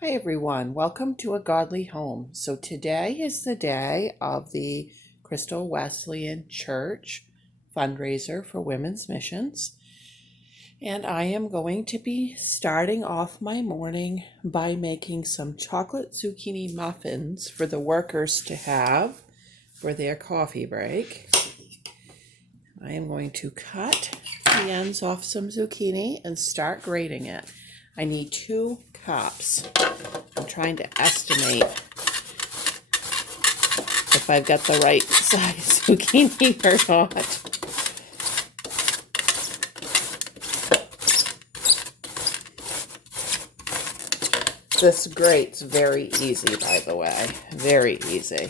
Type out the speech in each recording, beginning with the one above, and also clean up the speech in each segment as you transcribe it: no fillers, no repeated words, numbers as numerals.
Hi everyone, welcome to A Godly Home. So today is the day of the Crystal Wesleyan Church fundraiser for Women's Missions. And I am going to be starting off my morning by making some chocolate zucchini muffins for the workers to have for their coffee break. I am going to cut the ends off some zucchini and start grating it. I need 2 cups. I'm trying to estimate if I've got the right size zucchini or not. This grates very easy, by the way. Very easy.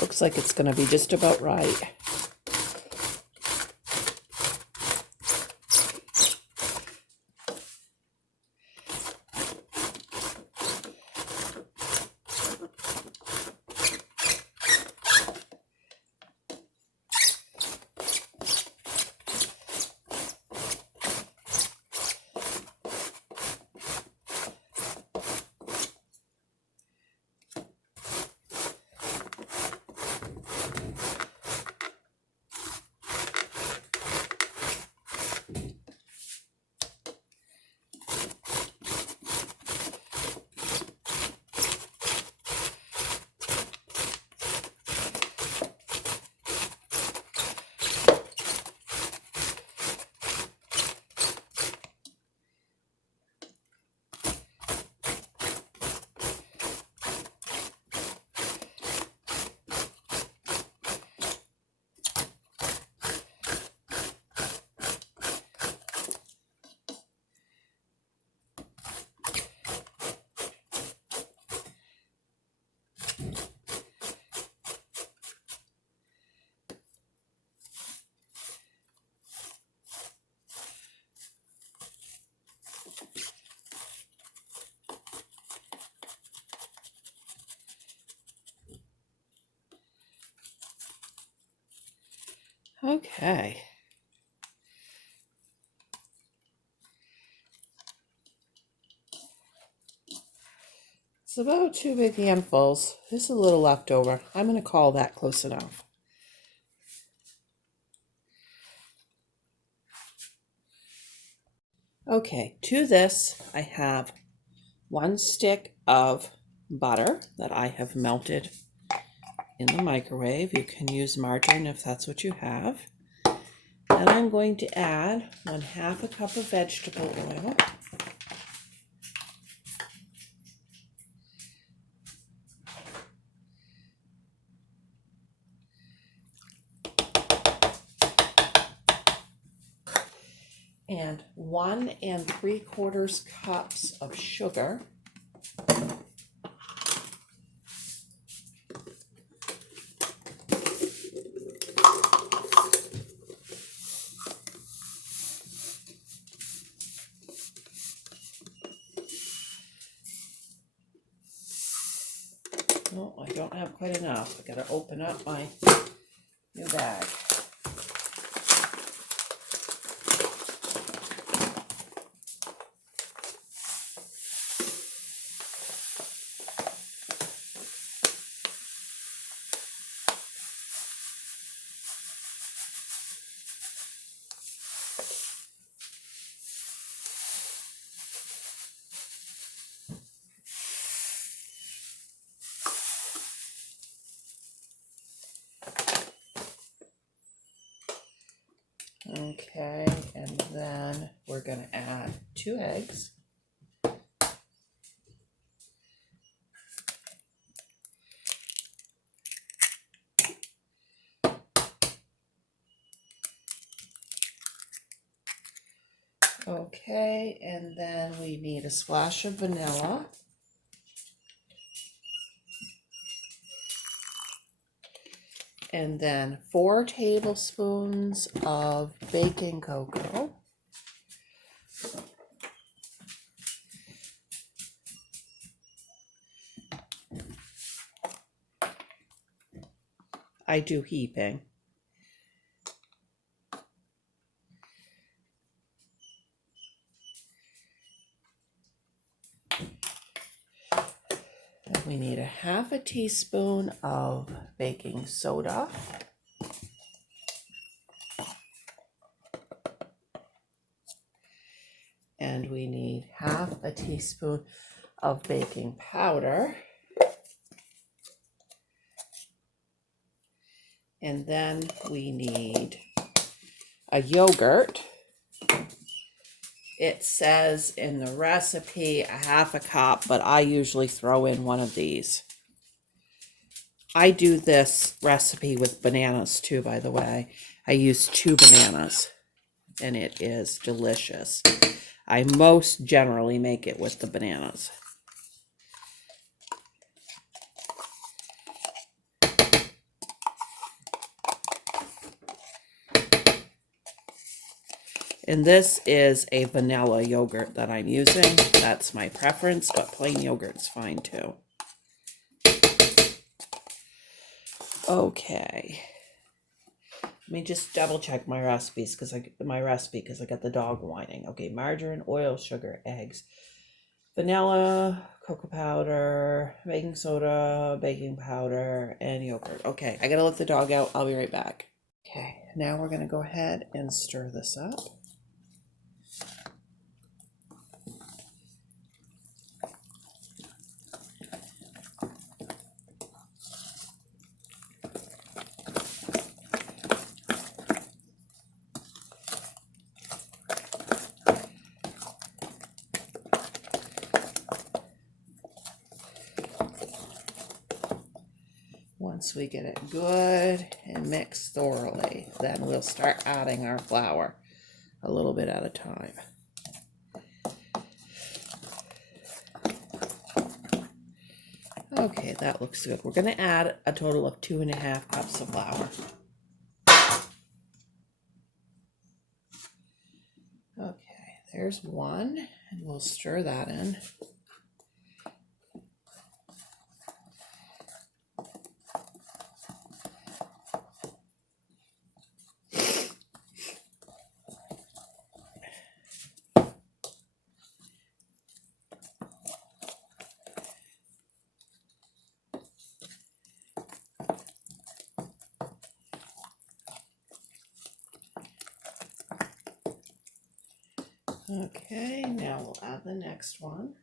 Looks like it's going to be just about right. Okay. It's about 2 big handfuls. There's a little left over. I'm going to call that close enough. Okay, to this I have 1 stick of butter that I have melted in the microwave. You can use margarine if that's what you have. And I'm going to add 1/2 a cup of vegetable oil. And 1 3/4 cups of sugar. Oh, I don't have quite enough. I gotta open up my new bag. Okay, and then we're going to add 2 eggs. Okay, and then we need a splash of vanilla. And then 4 tablespoons of baking cocoa. I do heaping. And we need a half a teaspoon of baking soda. And we need half a teaspoon of baking powder. And then we need a yogurt. It says in the recipe a half a cup, but I usually throw in one of these. I do this recipe with bananas too, by the way. I use 2 bananas and it is delicious. I most generally make it with the bananas. And this is a vanilla yogurt that I'm using. That's my preference, but plain yogurt's fine too. Okay. Let me just double check my recipes because I got the dog whining. Okay, margarine, oil, sugar, eggs, vanilla, cocoa powder, baking soda, baking powder, and yogurt. Okay, I gotta let the dog out. I'll be right back. Okay, now we're gonna go ahead and stir this up. Once we get it good and mixed thoroughly, then we'll start adding our flour a little bit at a time. Okay, that looks good. We're going to add a total of 2.5 cups of flour. Okay, there's one, and we'll stir that in. Okay, now we'll add the next one.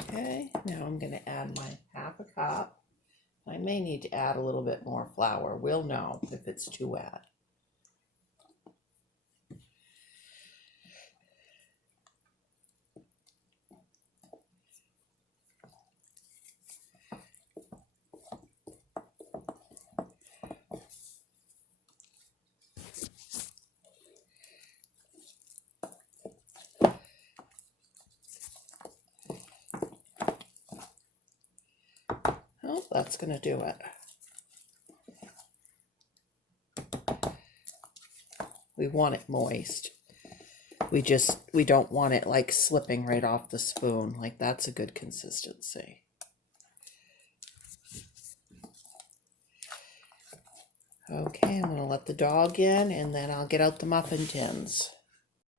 Okay, now I'm going to add my half a cup. I may need to add a little bit more flour. We'll know if it's too wet. Oh, that's going to do it. We want it moist. We don't want it like slipping right off the spoon. Like that's a good consistency. Okay, I'm gonna let the dog in and then I'll get out the muffin tins.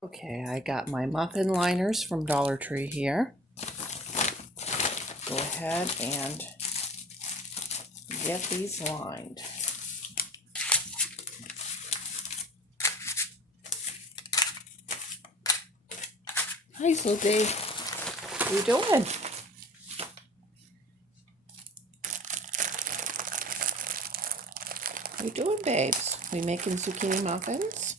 Okay, I got my muffin liners from Dollar Tree here. Go ahead and get these lined. Hi, Sophie. What are you doing? What are you doing, babes? We making zucchini muffins?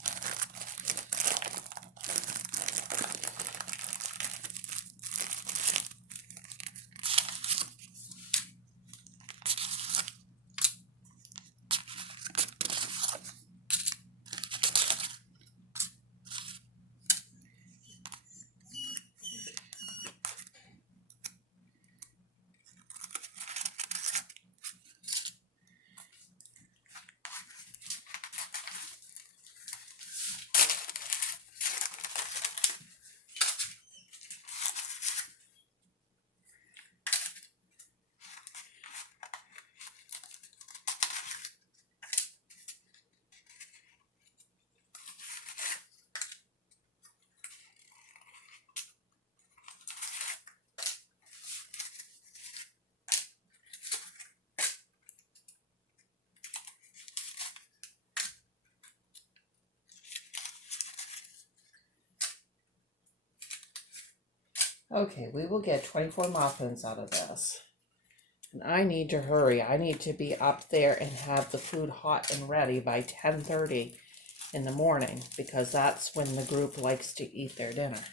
Okay, we will get 24 muffins out of this. And I need to hurry. I need to be up there and have the food hot and ready by 10:30 in the morning, because that's when the group likes to eat their dinner.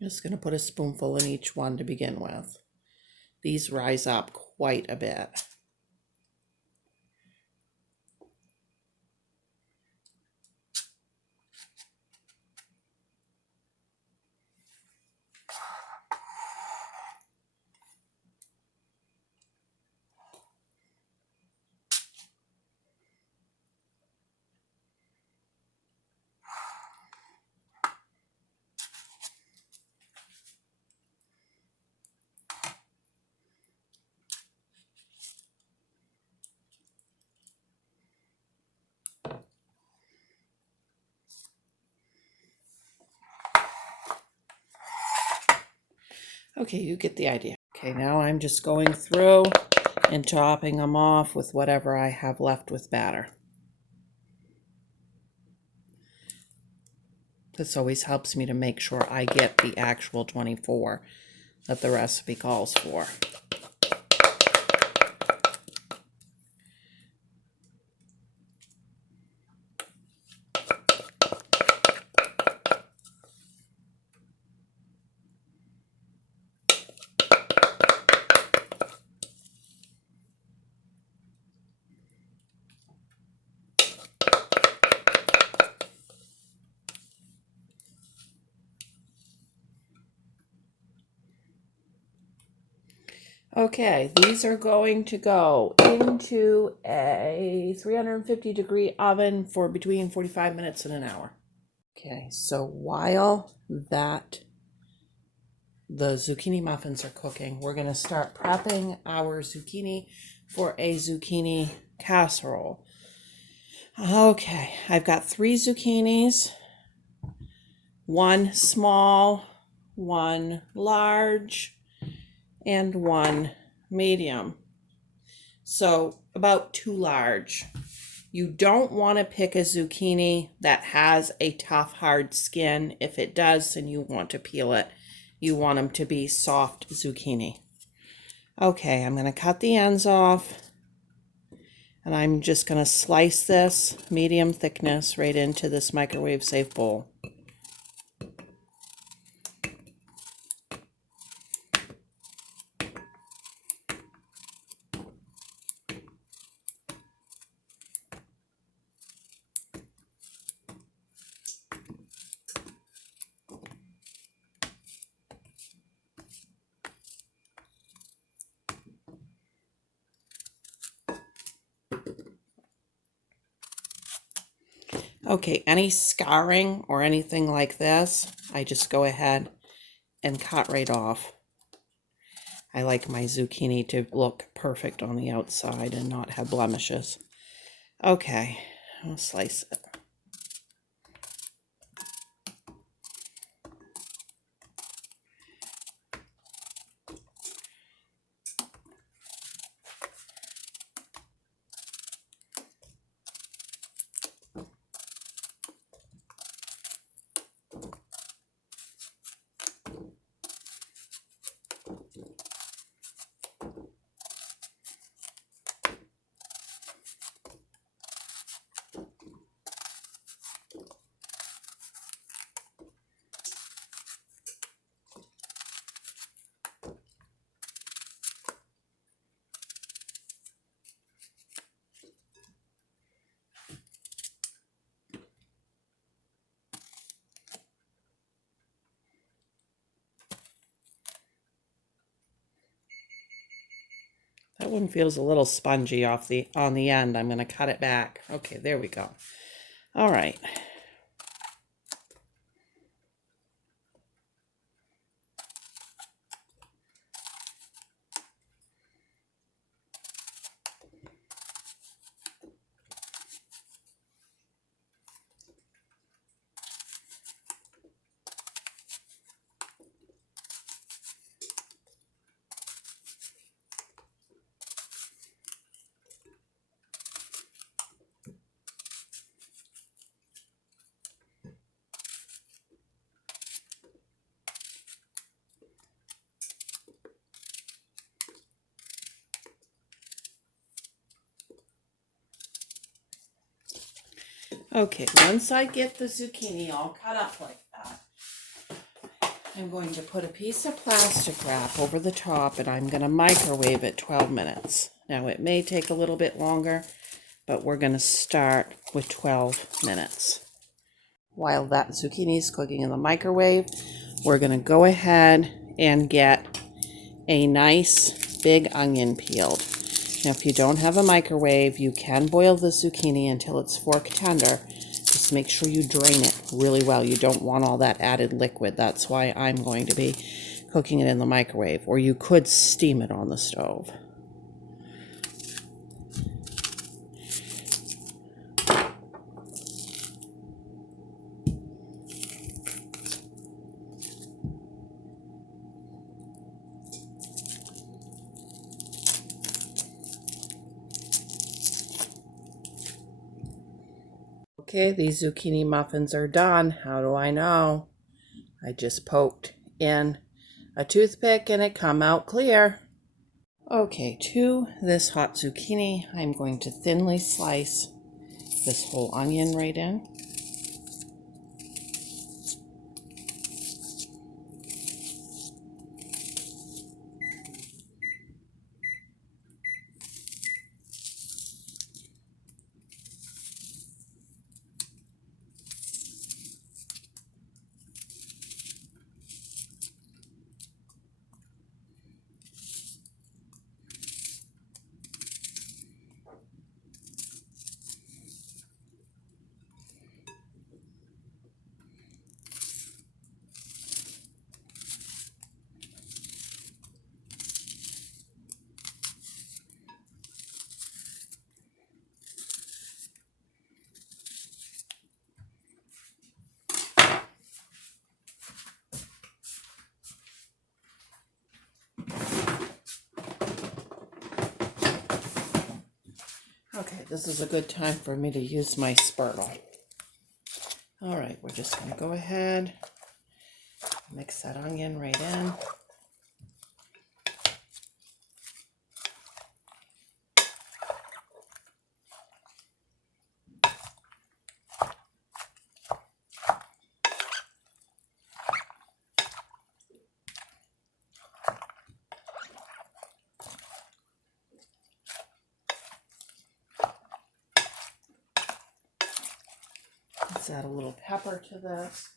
Just going to put a spoonful in each one to begin with. These rise up quite a bit. Okay, you get the idea. Okay, now I'm just going through and topping them off with whatever I have left with batter. This always helps me to make sure I get the actual 24 that the recipe calls for. Okay, these are going to go into a 350-degree oven for between 45 minutes and an hour. Okay, so while the zucchini muffins are cooking, we're going to start prepping our zucchini for a zucchini casserole. Okay, I've got 3 zucchinis, 1 small, 1 large, and 1 medium. So about 2 large. You don't want to pick a zucchini that has a tough, hard skin. If it does, then you want to peel it. You want them to be soft zucchini. Okay, I'm going to cut the ends off. And I'm just going to slice this medium thickness right into this microwave safe bowl. Okay, any scarring or anything like this, I just go ahead and cut right off. I like my zucchini to look perfect on the outside and not have blemishes. Okay, I'll slice it. That one feels a little spongy on the end. I'm going to cut it back. Okay, there we go. All right. Okay, once I get the zucchini all cut up like that, I'm going to put a piece of plastic wrap over the top and I'm going to microwave it 12 minutes. Now it may take a little bit longer, but we're going to start with 12 minutes. While that zucchini is cooking in the microwave, we're going to go ahead and get a nice big onion peeled. Now, if you don't have a microwave, you can boil the zucchini until it's fork tender. Just make sure you drain it really well. You don't want all that added liquid. That's why I'm going to be cooking it in the microwave, or you could steam it on the stove. Okay, these zucchini muffins are done. How do I know? I just poked in a toothpick and it come out clear. Okay, to this hot zucchini, I'm going to thinly slice this whole onion right in. Okay, this is a good time for me to use my spurtle. All right, we're just going to go ahead, mix that onion right in. Let's add a little pepper to this.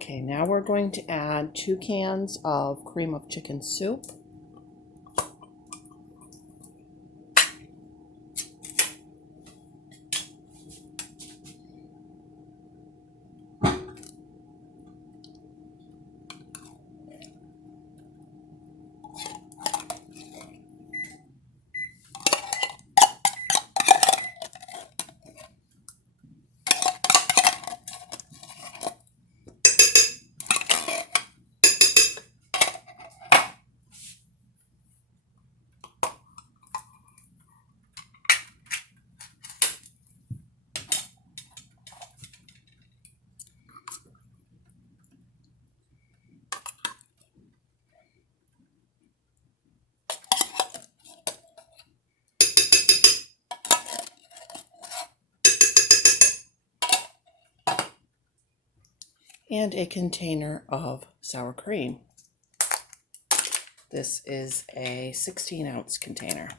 Okay, now we're going to add 2 cans of cream of chicken soup. And a container of sour cream. This is a 16-ounce container.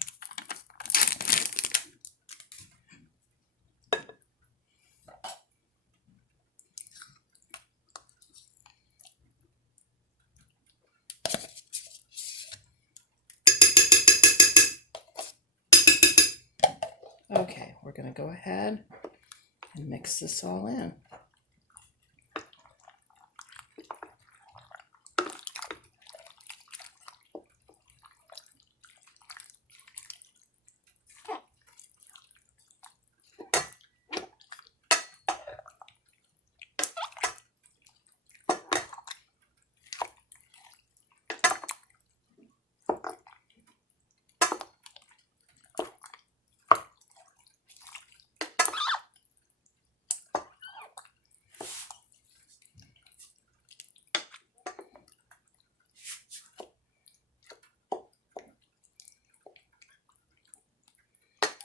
Okay, we're going to go ahead and mix this all in.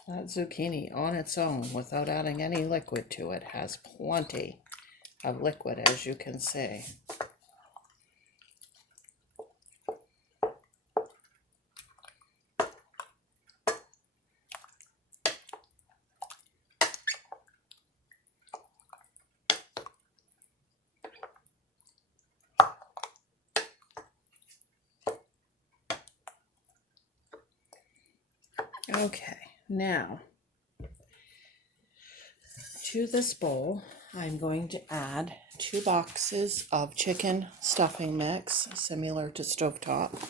That zucchini on its own, without adding any liquid to it, has plenty of liquid, as you can see. Okay, now to this bowl, I'm going to add 2 boxes of chicken stuffing mix, similar to stovetop.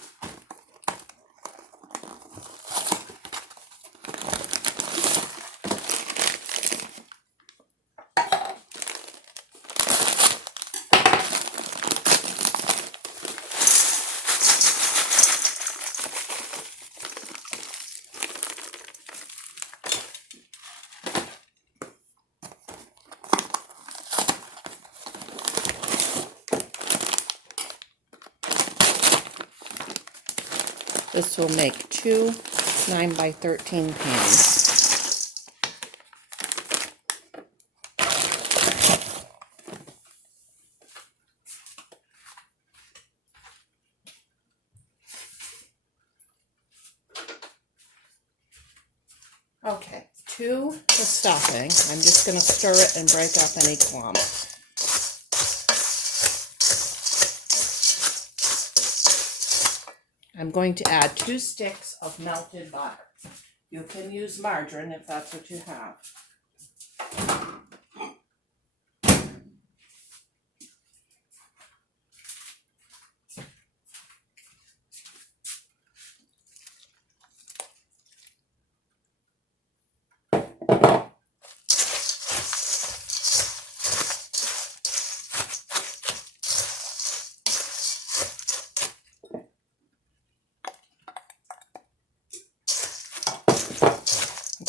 This will make 2 9x13 pans. Okay, to the stuffing, I'm just going to stir it and break up any clumps. I'm going to add 2 sticks of melted butter. You can use margarine if that's what you have.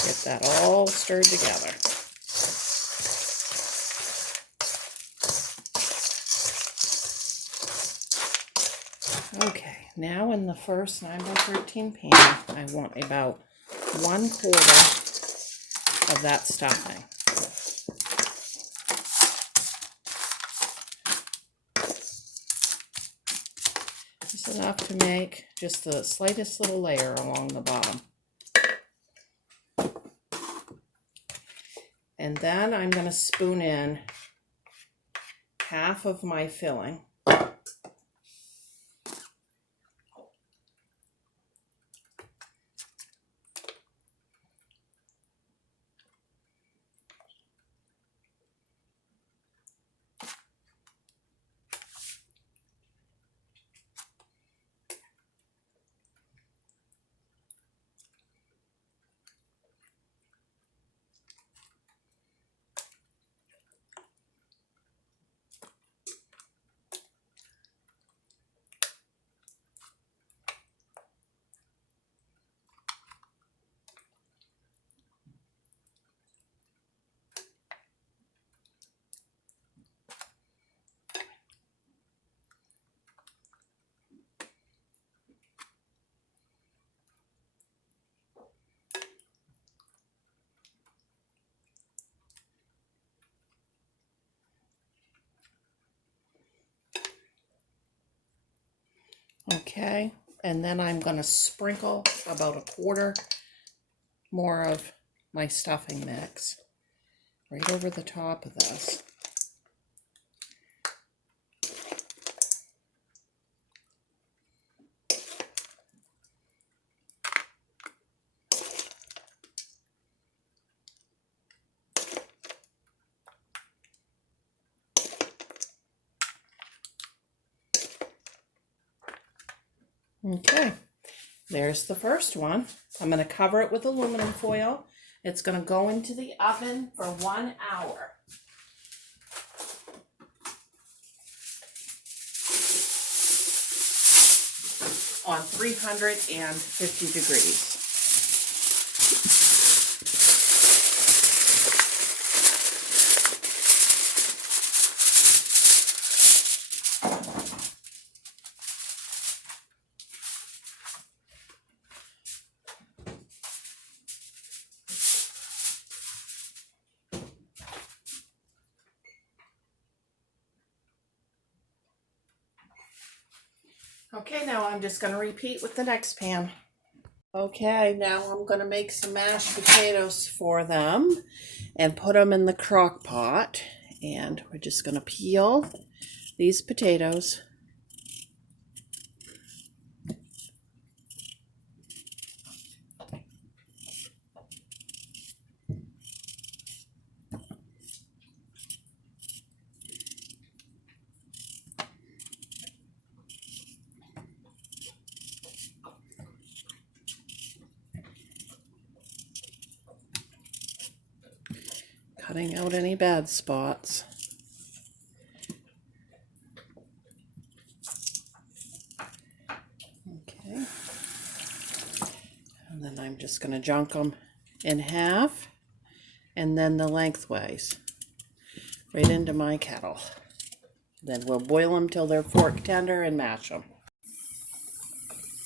Get that all stirred together. Okay, now in the first 9x13 pan, I want about 1/4 of that stuffing. Just enough to make just the slightest little layer along the bottom. And then I'm going to spoon in half of my filling. Okay, and then I'm going to sprinkle about a quarter more of my stuffing mix right over the top of this. Okay, there's the first one. I'm going to cover it with aluminum foil. It's going to go into the oven for 1 hour. On 350 degrees. Okay, now I'm just going to repeat with the next pan. Okay, now I'm going to make some mashed potatoes for them and put them in the crock pot. And we're just going to peel these potatoes. Cutting out any bad spots. Okay. And then I'm just going to junk them in half and then the lengthways right into my kettle. Then we'll boil them till they're fork tender and mash them.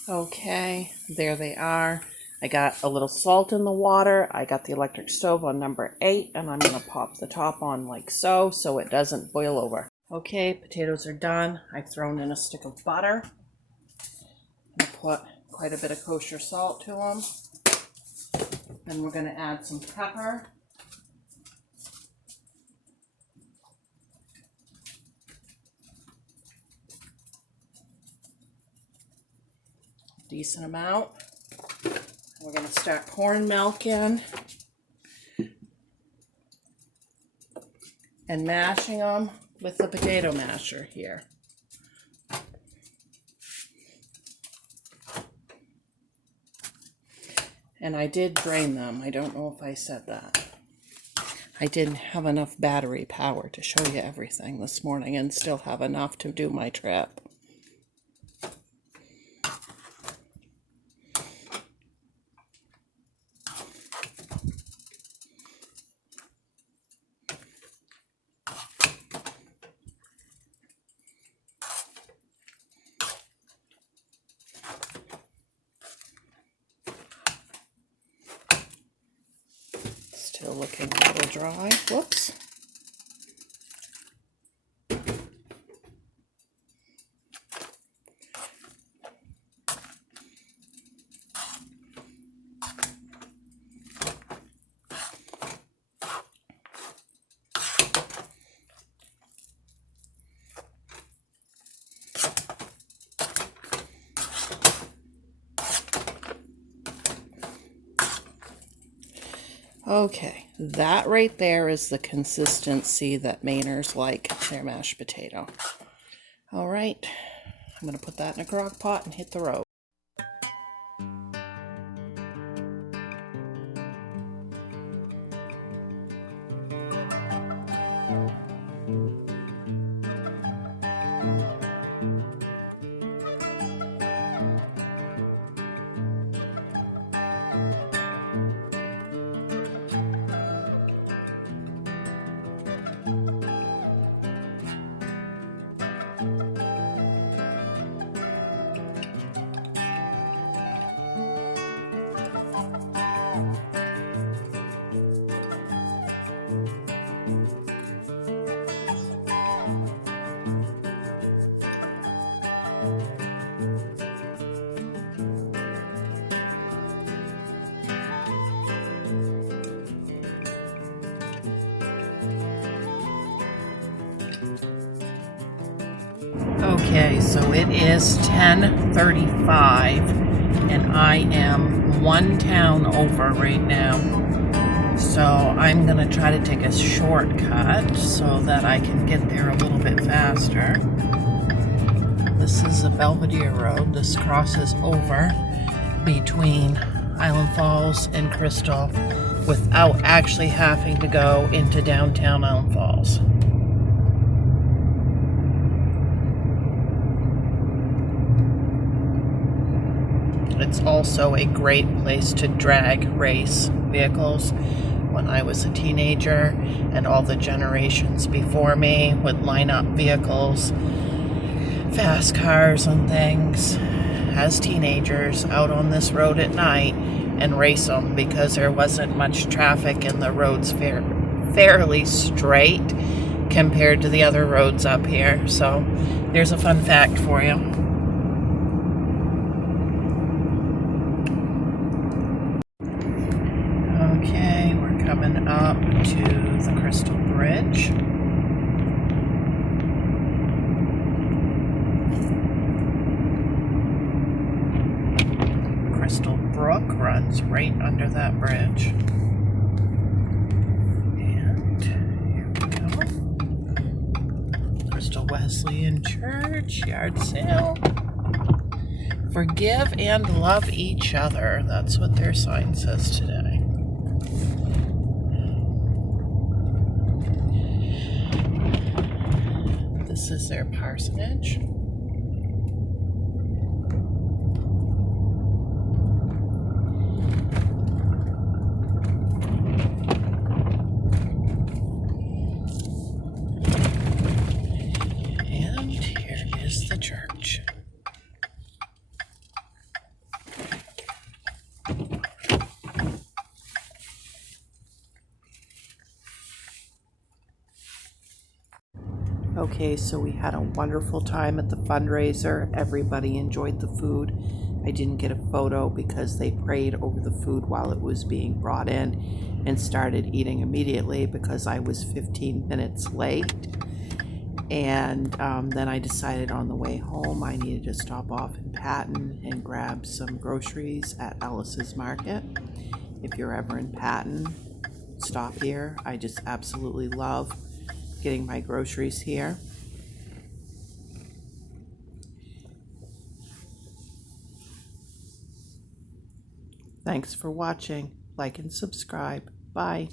Okay, there they are. I got a little salt in the water. I got the electric stove on number 8, and I'm going to pop the top on like so it doesn't boil over. Okay, potatoes are done. I've thrown in a stick of butter. I put quite a bit of kosher salt to them. Then we're going to add some pepper. Decent amount. We're going to start pouring milk in and mashing them with the potato masher here. And I did drain them. I don't know if I said that. I didn't have enough battery power to show you everything this morning and still have enough to do my trip. Still looking a little dry. Whoops. Okay, that right there is the consistency that Mainers like their mashed potato. All right, I'm going to put that in a crock pot and hit the road. Okay, so it is 10:35 and I am one town over right now. So I'm going to try to take a shortcut so that I can get there a little bit faster. This is a Belvedere Road. This crosses over between Island Falls and Crystal without actually having to go into downtown Island Falls. It's also a great place to drag race vehicles. When I was a teenager and all the generations before me would line up vehicles, fast cars and things, as teenagers out on this road at night and race them because there wasn't much traffic and the road's fairly straight compared to the other roads up here. So there's a fun fact for you. Okay, we're coming up to the Crystal Bridge. Crystal Brook runs right under that bridge. And here we go. Crystal Wesleyan Church, yard sale. Forgive and love each other. That's what their sign says today. This is their parsonage. And here is the church. Okay, so we had a wonderful time at the fundraiser. Everybody enjoyed the food. I didn't get a photo because they prayed over the food while it was being brought in and started eating immediately because I was 15 minutes late. And then I decided on the way home I needed to stop off in Patton and grab some groceries at Ellis's Market. If you're ever in Patton, stop here. I just absolutely love getting my groceries here. Thanks for watching. Like and subscribe. Bye.